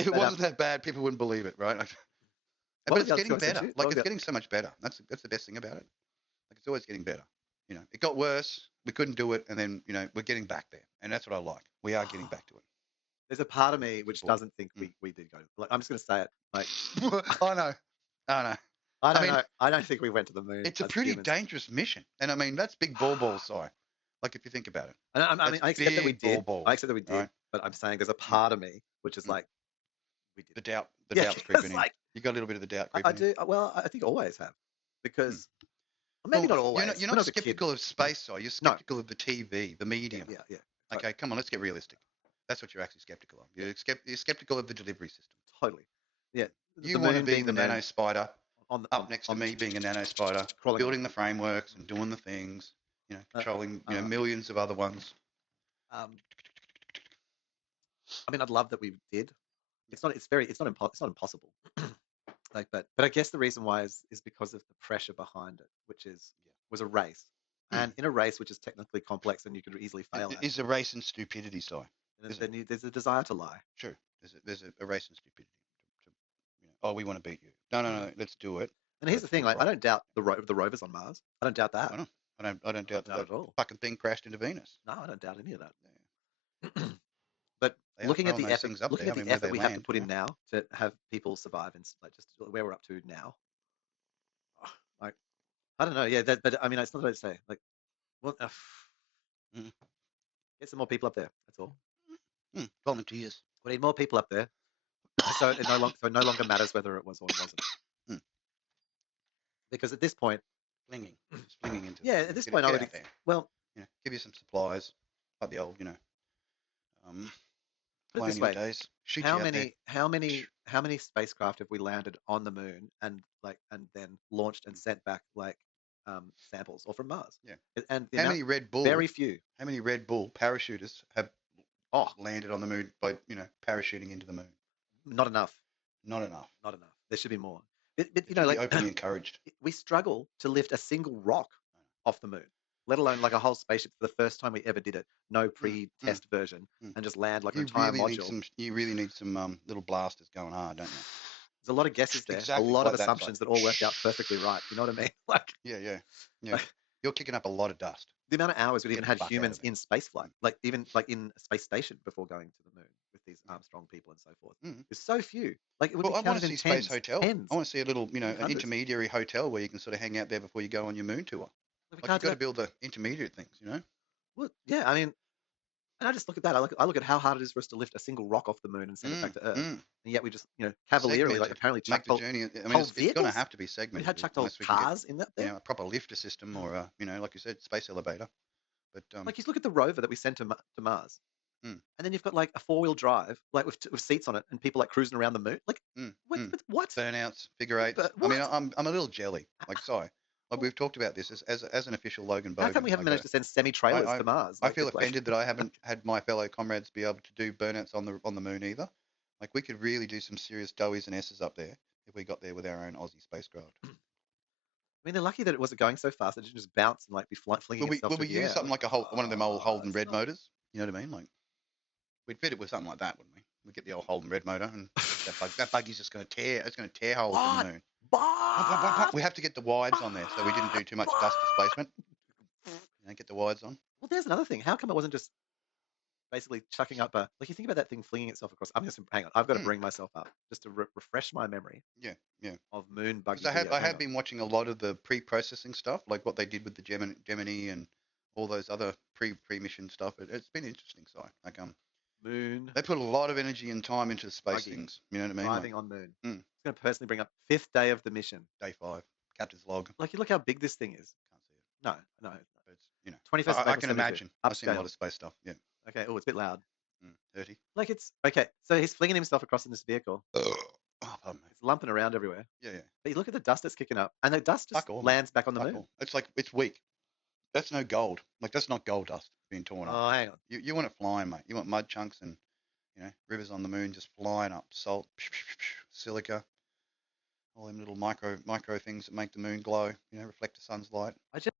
If it wasn't that bad, people wouldn't believe it, right? But it's getting better. Like, it's getting so much better. That's the best thing about it. Like, it's always getting better. You know, it got worse. We couldn't do it, and then we're getting back there, and that's what I like. We are getting back to it. There's a part of me which doesn't think we did go. Like, I'm just going to say it. Like, I know. I don't think we went to the moon. It's a pretty dangerous mission, and I mean that's big ball size. Like, if you think about it. I mean, I accept that we did. I accept that we did, right? But I'm saying there's a part of me which is like, we did. The doubt's creeping in. You got a little bit of the doubt creeping in. I do. Well, I think I always have, because maybe not always. You're not skeptical of space, though. You're skeptical of the TV, the medium. Yeah. Okay, come on, let's get realistic. That's what you're actually skeptical of. You're skeptical of the delivery system. Totally. Yeah. You want to be the nano spider up next to me being a nano spider, building the frameworks and doing the things, controlling millions of other ones. I mean, I'd love that we did. It's not impossible. Like, but I guess the reason why is because of the pressure behind it, which was a race. And in a race which is technically complex and you could easily fail at. Is a race in stupidity, Si. There's a desire to lie. Sure. There's a race in stupidity. Oh, we want to beat you. No, let's do it. And here's the thing, like, I don't doubt the rovers on Mars. I don't doubt that. I don't doubt that at all. Fucking thing crashed into Venus. No, I don't doubt any of that. Yeah. But looking at the effort we have to put in now to have people survive, and like just where we're up to now, like, I don't know. Yeah, but I mean, it's not what I say. Like, well, get some more people up there. That's all. Volunteers. We need more people up there, so it no longer matters whether it was or it wasn't. Because at this point, slinging into. Yeah, at this point, I would. Well, give you some supplies, like the old, put it this way: days. How many spacecraft have we landed on the moon and then launched and sent back samples or from Mars? Yeah. And how many Red Bull? Very few. How many Red Bull parachuters have landed on the moon by parachuting into the moon? Not enough. Not enough. There should be more. But openly encouraged. We struggle to lift a single rock off the moon, let alone like a whole spaceship for the first time we ever did it. No pre-test version, and just land like an entire module. You really need some little blasters going hard, don't you? There's a lot of guesses there, a lot of assumptions that all worked out perfectly right. You know what I mean? Like, yeah. You're kicking up a lot of dust. The amount of hours we've even had humans in space flight, even in a space station before going to the moon with these Armstrong people and so forth. There's so few. Like, it would be I want to see space hotel. I want to see a little, an intermediary hotel where you can sort of hang out there before you go on your moon tour. Like, you've got to build the intermediate things, Well, yeah, I mean, and I just look at that. I look at how hard it is for us to lift a single rock off the moon and send it back to Earth, and yet we just, cavalierly, apparently chucked the journey. I mean, it's going to have to be segmented. We had chucked old cars in that there. A proper lifter system, or like you said, space elevator. But like, you look at the rover that we sent to Mars, and then you've got like a 4-wheel drive, like with seats on it, and people like cruising around the moon. Like, what? Burnouts, figure eights. I mean, I'm a little jelly. Like, sorry. Like, we've talked about this as an official Logan Bogan. How come we haven't managed to send semi-trailers to Mars? I feel offended that I haven't had my fellow comrades be able to do burnouts on the moon either. Like, we could really do some serious doughies and S's up there if we got there with our own Aussie spacecraft. I mean, they're lucky that it wasn't going so fast; it didn't just bounce and be flinging itself. Will we use something like one of them old Holden Red motors? You know what I mean? Like, we'd fit it with something like that, wouldn't we? We'd get the old Holden Red motor, and that buggy's just going to tear. It's going to tear holes in the moon. We have to get the wides on there so we didn't do too much dust displacement. Get the wides on. Well, there's another thing. How come it wasn't just basically chucking up you think about that thing flinging itself across. Hang on. I've got to bring myself up just to refresh my memory. Yeah. Of moon buggy. I have been watching a lot of the pre-processing stuff, like what they did with the Gemini and all those other pre-mission stuff. It's been interesting, like moon. They put a lot of energy and time into the space things. You know what I mean? Driving on moon. It's going to personally bring up 5th day of the mission. Day 5. Captain's log. Like, you look how big this thing is. Can't see it. No. It's 21st. I can imagine. I've seen a lot of space stuff. Yeah. Okay. Oh, it's a bit loud. 30. Like, it's okay. So he's flinging himself across in this vehicle. Pardon me. It's lumping around everywhere. Yeah. But you look at the dust that's kicking up, and the dust just lands back on the moon. It's like, it's weak. That's no gold. Like, that's not gold dust being torn up. Oh, hang on. You want it flying, mate. You want mud chunks and rivers on the moon just flying up, salt, silica, all them little micro things that make the moon glow. Reflect the sun's light.